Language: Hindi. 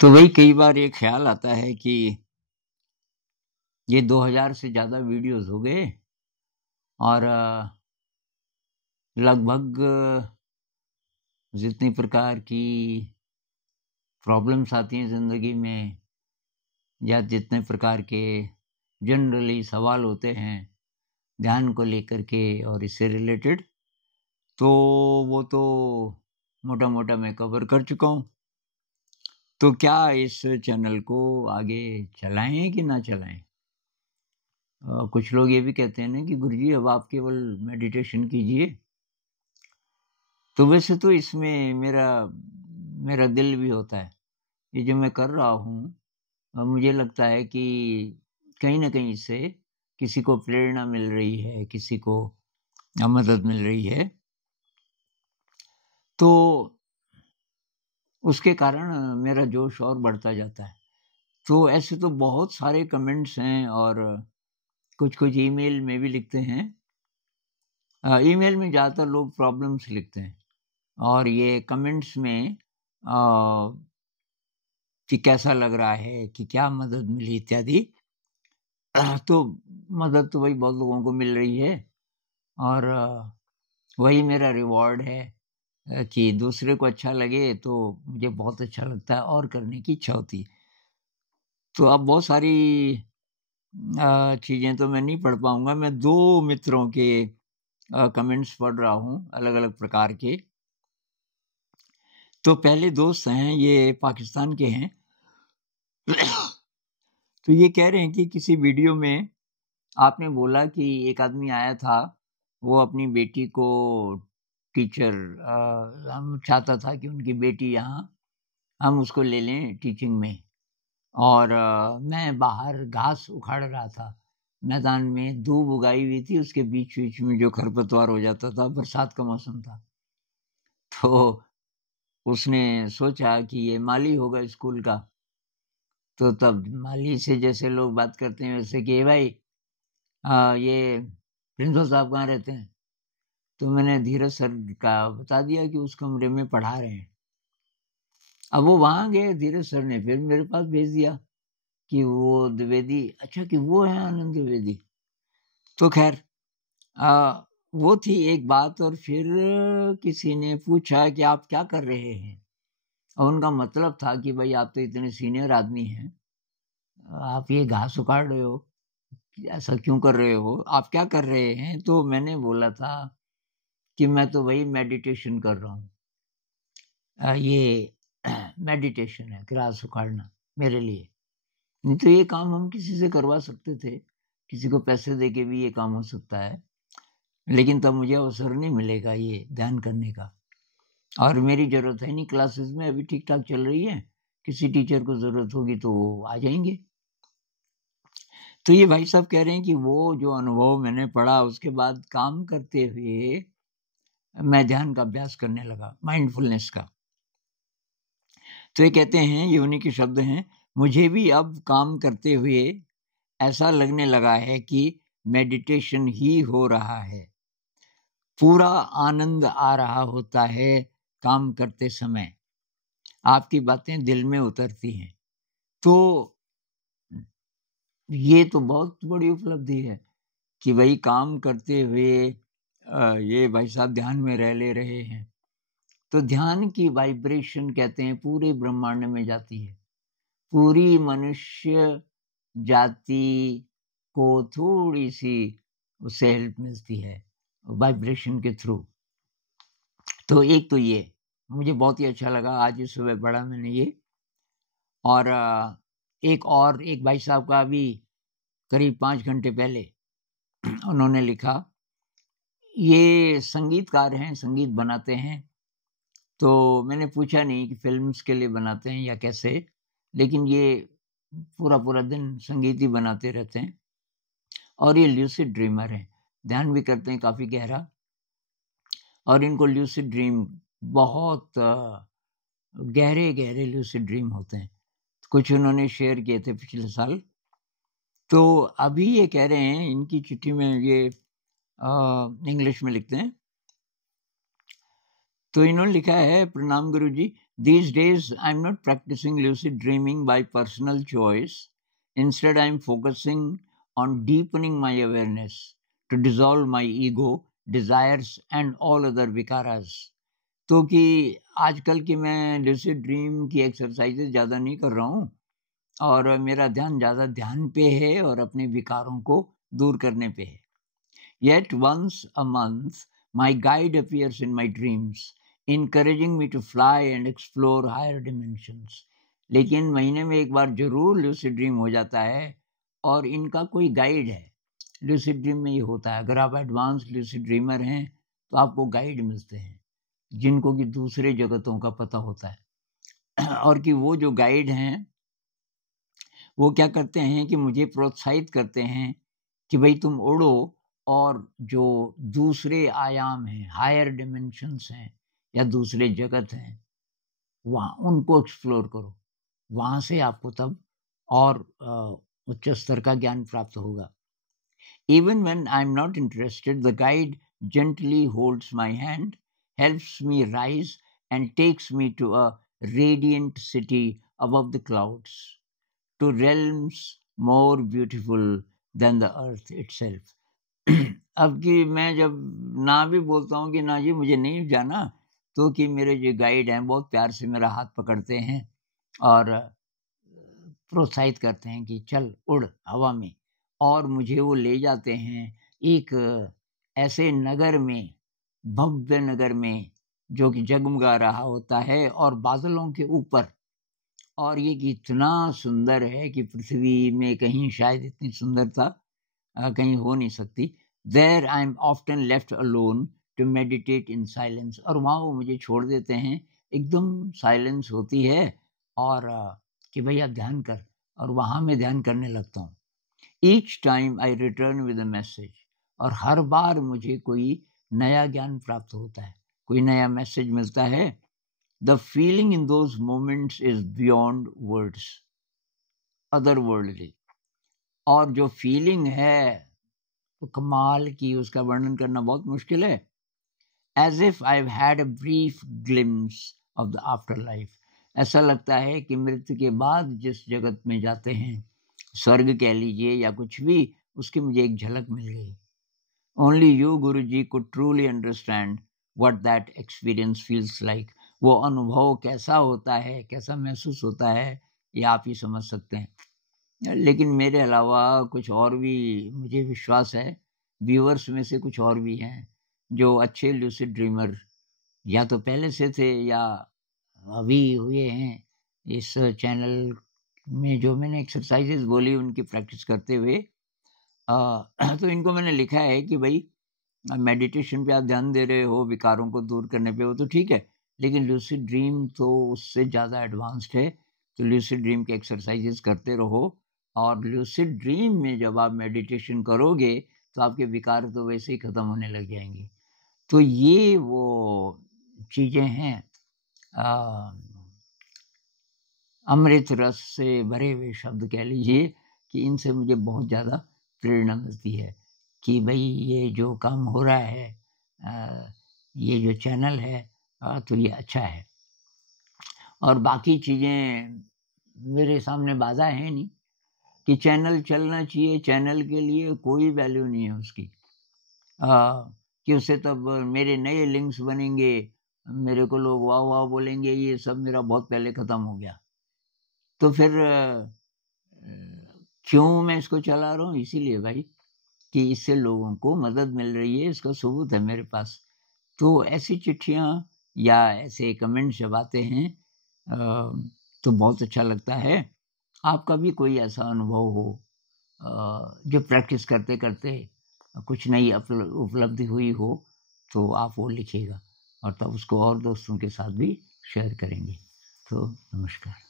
तो वही कई बार ये ख्याल आता है कि ये 2000 से ज़्यादा वीडियोस हो गए और लगभग जितनी प्रकार की प्रॉब्लम्स आती हैं ज़िंदगी में या जितने प्रकार के जनरली सवाल होते हैं ध्यान को लेकर के और इससे रिलेटेड, तो वो तो मोटा-मोटा मैं कवर कर चुका हूँ। तो क्या इस चैनल को आगे चलाएँ कि ना चलाएँ? कुछ लोग ये भी कहते हैं ना कि गुरुजी अब आप केवल मेडिटेशन कीजिए। तो वैसे तो इसमें मेरा मेरा दिल भी होता है। ये जो मैं कर रहा हूँ मुझे लगता है कि कहीं न कहीं इससे किसी को प्रेरणा मिल रही है, किसी को मदद मिल रही है। तो उसके कारण मेरा जोश और बढ़ता जाता है। तो ऐसे तो बहुत सारे कमेंट्स हैं और कुछ-कुछ ईमेल में भी लिखते हैं। ईमेल में ज़्यादातर लोग प्रॉब्लम्स लिखते हैं और ये कमेंट्स में कि कैसा लग रहा है, कि क्या मदद मिली इत्यादि। तो मदद तो वही बहुत लोगों को मिल रही है और वही मेरा रिवॉर्ड है कि दूसरे को अच्छा लगे तो मुझे बहुत अच्छा लगता है और करने की इच्छा होती है। तो अब बहुत सारी चीज़ें तो मैं नहीं पढ़ पाऊँगा। मैं 2 मित्रों के कमेंट्स पढ़ रहा हूँ अलग-अलग प्रकार के। तो पहले दोस्त हैं, ये पाकिस्तान के हैं। तो ये कह रहे हैं कि किसी वीडियो में आपने बोला कि एक आदमी आया था, वो अपनी बेटी को टीचर हम चाहता था कि उनकी बेटी यहाँ हम उसको ले लें टीचिंग में और मैं बाहर घास उखाड़ रहा था। मैदान में दूब उगाई हुई थी, उसके बीच-बीच में जो खरपतवार हो जाता था, बरसात का मौसम था। तो उसने सोचा कि ये माली होगा स्कूल का, तो तब माली से जैसे लोग बात करते हैं वैसे कि, "ए भाई ये प्रिंसिपल साहब कहाँ रहते हैं?" तो मैंने धीरज सर का बता दिया कि उस कमरे में पढ़ा रहे हैं। अब वो वहाँ गए, धीरज सर ने फिर मेरे पास भेज दिया कि वो द्विवेदी, अच्छा कि वो हैं आनंद द्विवेदी। तो ख़ैर वो थी एक बात और फिर किसी ने पूछा कि आप क्या कर रहे हैं? और उनका मतलब था कि भई आप तो इतने सीनियर आदमी हैं, आप ये घास उखाड़ रहे हो, ऐसा क्यों कर रहे हो? आप क्या कर रहे हैं? तो मैंने बोला था कि मैं तो वही मेडिटेशन कर रहा हूँ। ये मेडिटेशन है, ग्रास उखाड़ना मेरे लिए। नहीं तो ये काम हम किसी से करवा सकते थे, किसी को पैसे दे के भी ये काम हो सकता है, लेकिन तब मुझे अवसर नहीं मिलेगा ये ध्यान करने का और मेरी ज़रूरत है नहीं क्लासेस में, अभी ठीक-ठाक चल रही है, किसी टीचर को ज़रूरत होगी तो वो आ जाएँगे। तो ये भाई साहब कह रहे हैं कि वो जो अनुभव मैंने पढ़ा उसके बाद काम करते हुए मैं ध्यान का अभ्यास करने लगा, माइंडफुलनेस का। तो ये कहते हैं, ये उन्हीं के शब्द हैं, मुझे भी अब काम करते हुए ऐसा लगने लगा है कि मेडिटेशन ही हो रहा है। पूरा आनंद आ रहा होता है काम करते समय। आपकी बातें दिल में उतरती हैं। तो ये तो बहुत बड़ी उपलब्धि है कि वही काम करते हुए ये भाई साहब ध्यान में रह ले रहे हैं। तो ध्यान की वाइब्रेशन कहते हैं पूरे ब्रह्मांड में जाती है। पूरी मनुष्य जाति को थोड़ी-सी उससे हेल्प मिलती है, वाइब्रेशन के थ्रू। तो एक तो ये, मुझे बहुत ही अच्छा लगा, आज ही सुबह पढ़ा मैंने ये और एक भाई साहब का अभी करीब 5 घंटे पहले उन्होंने लिखा, ये संगीतकार हैं, संगीत बनाते हैं, तो मैंने पूछा नहीं कि फ़िल्म्स के लिए बनाते हैं या कैसे, लेकिन ये पूरा-पूरा दिन संगीत ही बनाते रहते हैं और ये ल्यूसिड ड्रीमर हैं, ध्यान भी करते हैं काफ़ी गहरा और इनको ल्यूसिड ड्रीम बहुत गहरे-गहरे ल्यूसिड ड्रीम होते हैं। कुछ उन्होंने शेयर किए थे पिछले साल। तो अभी ये कह रहे हैं, इनकी चिट्ठी में ये इंग्लिश में लिखते हैं तो इन्होंने लिखा है, प्रणाम गुरु जी, these days I'm not practicing lucid dreaming by personal choice. Instead, I'm focusing on deepening my awareness to dissolve my ego, desires and all other vikaras. तो कि आजकल की मैं lucid dream की एक्सरसाइजेज ज़्यादा नहीं कर रहा हूँ और मेरा ध्यान ज़्यादा ध्यान पे है और अपने विकारों को दूर करने पे है. Yet once a month, my guide appears in my dreams, encouraging me to fly and explore higher dimensions. लेकिन महीने में एक बार जरूर lucid ड्रीम हो जाता है और इनका कोई गाइड है. lucid ड्रीम में ये होता है, अगर आप एडवांस lucid ड्रीमर हैं तो आपको गाइड मिलते हैं जिनको कि दूसरे जगतों का पता होता है और कि वो जो गाइड हैं वो क्या करते हैं कि मुझे प्रोत्साहित करते हैं कि भाई तुम उड़ो और जो दूसरे आयाम हैं, हायर डिमेंशंस हैं या दूसरे जगत हैं, वहाँ उनको एक्सप्लोर करो. वहाँ से आपको तब और उच्च स्तर का ज्ञान प्राप्त होगा. Even when I'm not interested, the guide gently holds my hand, helps me rise and takes me to a radiant city above the clouds, to realms more beautiful than the earth itself. अब कि मैं जब ना भी बोलता हूँ कि ना जी मुझे नहीं जाना, तो कि मेरे जो गाइड हैं बहुत प्यार से मेरा हाथ पकड़ते हैं और प्रोत्साहित करते हैं कि चल उड़ हवा में, और मुझे वो ले जाते हैं एक ऐसे नगर में, भव्य नगर में जो कि जगमगा रहा होता है और बादलों के ऊपर. और ये कि इतना सुंदर है कि पृथ्वी में कहीं शायद इतनी सुंदरता कहीं हो नहीं सकती. There I am often left alone to meditate in silence. और वहाँ वो मुझे छोड़ देते हैं, एकदम साइलेंस होती है और कि भैया ध्यान कर, और वहाँ मैं ध्यान करने लगता हूँ. Each time I return with a message. और हर बार मुझे कोई नया ज्ञान प्राप्त होता है, कोई नया मैसेज मिलता है. The feeling in those moments is beyond words, otherworldly. और जो फीलिंग है तो कमाल की, उसका वर्णन करना बहुत मुश्किल है. As if I've had a brief glimpse of the afterlife. ऐसा लगता है कि मृत्यु के बाद जिस जगत में जाते हैं, स्वर्ग कह लीजिए या कुछ भी, उसकी मुझे एक झलक मिल गई. Only you, Guruji, could truly understand what that experience feels like. वो अनुभव कैसा होता है, कैसा महसूस होता है, ये आप ही समझ सकते हैं. लेकिन मेरे अलावा कुछ और भी, मुझे विश्वास है व्यूअर्स में से कुछ और भी हैं जो अच्छे ल्यूसिड ड्रीमर या तो पहले से थे या अभी हुए हैं. इस चैनल में जो मैंने एक्सरसाइजेज बोली उनकी प्रैक्टिस करते हुए, तो इनको मैंने लिखा है कि भाई मेडिटेशन पे आप ध्यान दे रहे हो, विकारों को दूर करने पे, वो तो ठीक है, लेकिन ल्यूसिड ड्रीम तो उससे ज़्यादा एडवांस्ड है. तो ल्यूसिड ड्रीम के एक्सरसाइजेज करते रहो, और ल्यूसिड ड्रीम में जब आप मेडिटेशन करोगे तो आपके विकार तो वैसे ही ख़त्म होने लग जाएंगे. तो ये वो चीज़ें हैं, अमृत रस से भरे हुए शब्द कह लीजिए, कि इनसे मुझे बहुत ज़्यादा प्रेरणा मिलती है कि भाई ये जो काम हो रहा है, ये जो चैनल है, तो ये अच्छा है. और बाकी चीज़ें मेरे सामने बाधा है नहीं कि चैनल चलना चाहिए, चैनल के लिए कोई वैल्यू नहीं है उसकी, कि उससे तब मेरे नए लिंक्स बनेंगे, मेरे को लोग वाह वाह बोलेंगे, ये सब मेरा बहुत पहले ख़त्म हो गया. तो फिर क्यों मैं इसको चला रहा हूँ? इसीलिए भाई कि इससे लोगों को मदद मिल रही है, इसका सबूत है मेरे पास. तो ऐसी चिट्ठियाँ या ऐसे कमेंट्स जब आते हैं तो बहुत अच्छा लगता है. आपका भी कोई ऐसा अनुभव हो जो प्रैक्टिस करते करते कुछ नई उपलब्धि हुई हो, तो आप वो लिखिएगा और तब उसको और दोस्तों के साथ भी शेयर करेंगे. तो नमस्कार.